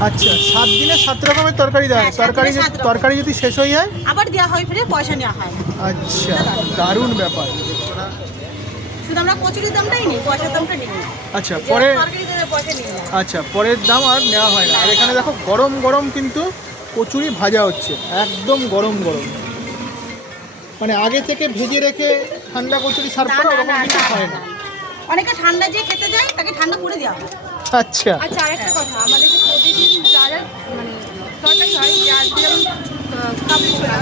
আচ্ছা 7 দিনে 7 রকমের তরকারি দেয়। হ্যাঁ, 7 দিনে 7 রকম। তরকারি যদি শেষ হয়ে যায় আবার দেওয়া হয়, ফিরে পয়সা নেওয়া হয়। আচ্ছা, দারুণ ব্যাপার। শুধু আমরা কচুরির দামটাই নিই, পয়সার দামটা নিই না। আচ্ছা পরে তরকারি দিলে পয়সা নিই না। আচ্ছা পরের দাম আর নেওয়া হয় না। আর এখানে দেখো গরম গরম কিন্তু কচুরি ভাজা হচ্ছে, একদম গরম গরম। মানে আগে থেকে ভেজে রেখে ঠান্ডা কচুরি সার্ভ না, করা না, ওরকম না, কিন্তু না, হয় না। না। অনেকে ঠান্ডা যে খেতে যায় তাকে ঠান্ডা করে দেওয়া হয়। আচ্ছা আচ্ছা আরেকটা কথা, আমাদের যে প্রতিদিন যারা মানে তরকারি হয়, যে আজকে যেমন কাবলি ছোলা,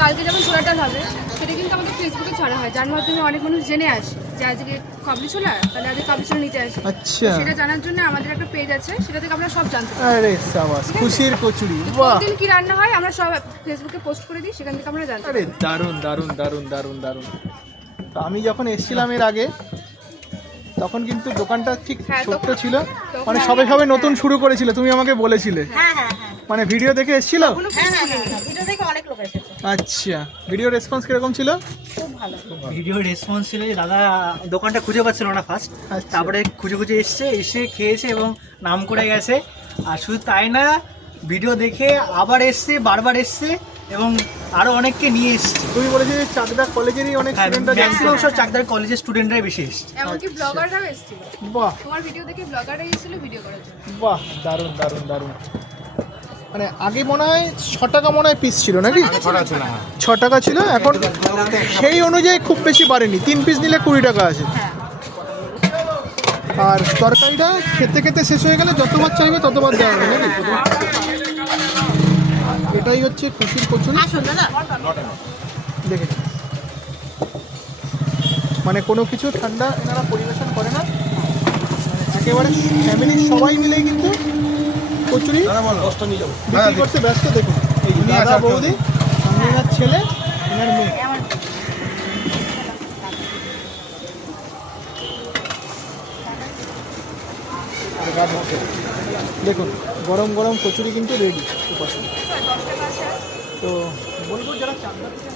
কালকে যেমন ছোলা ডাল হবে, সেটা কিন্তু আমাদের ফেসবুকে ছাড়া হয়, যার মাধ্যমে অনেক মানুষ জেনে আসে যে আজকে কাবলি ছোলা, তাহলে আজকে কাবলি ছোলা নিতে আসে। আচ্ছা, সেটা জানার জন্য আমাদের একটা পেজ আছে, সেটা থেকে আমরা সব জানতে পারি। আরে সাবাস, খুশির কচুরি, বাহ! প্রতিদিন কি রান্না হয় আমরা সব ফেসবুকে পোস্ট করে দিই, সেখান থেকে আমরা জানতে আরে পারি। দারুণ দারুণ দারুণ দারুণ দারুণ। তো আমি যখন এসেছিলাম এর আগে, তখন কিন্তু দোকানটা ঠিক হ্যাঁ, ছোট্ট তখন- ছিল, তখন মানে আমি- সবে সবে নতুন শুরু করেছিল, তুমি আমাকে বলেছিলে। হ্যাঁ, হ্যাঁ, হ্যাঁ। মানে ভিডিও দেখে এসেছিল। হ্যাঁ, হ্যাঁ, হ্যাঁ, হ্যাঁ। ভিডিও দেখে অনেক লোক এসেছে। আচ্ছা, ভিডিও রেসপন্স কিরকম ছিল? খুব ভালো। ভিডিও রেসপন্স ছিল যে দাদা দোকানটা খুঁজে পাচ্ছিল না ফার্স্ট, আচ্ছা। তারপরে খুঁজে খুঁজে এসে খেয়েছে এবং নাম করে গেছে। আর শুধু তাই না, ভিডিও দেখে আবার এসছে, বারবার এসছে এবং আরো অনেককে নিয়ে এসছে। তুমি বলেছিলে চাকদা কলেজেরই অনেক স্টুডেন্টরা জানতো। ম্যাক্সিমাম সব চাকদার কলেজের স্টুডেন্টরাই বেশি এসছে। এমনকি ব্লগাররাও এসেছিল, বাহ তোমার ভিডিও দেখে ব্লগাররা এসেছিল ভিডিও করার জন্য। বাহ, দারুণ দারুণ দারুণ। মানে আগে মনে হয় 6 টাকা মনে হয় পিস ছিল নাকি? 6 টাকা ছিল, এখন সেই অনুযায়ী খুব বেশি বাড়েনি, 3 পিস নিলে 20 টাকা আছে। হ্যাঁ। আর তরকারিটা খেতে খেতে শেষ হয়ে গেলে যতবার চাইবে ততবার দেওয়া হবে নাকি? এটাই হচ্ছে খুশির কচুরি। আসুন দাদা। দেখে নিন। মানে কোনো কিছু ঠান্ডা এনারা পরিবেশন করে না, মানে একেবারে ফ্যামিলির সবাই মিলেই কিন্তু কচুরি বিক্রি করতে ব্যস্ত। দেখুন এই দাদা বৌদি, সঙ্গে এনার ছেলে, এনার মেয়ে। আমার দেখুন গরম গরম কচুরি কিন্তু রেডি। তো বলবো যারা চাকদা থেকে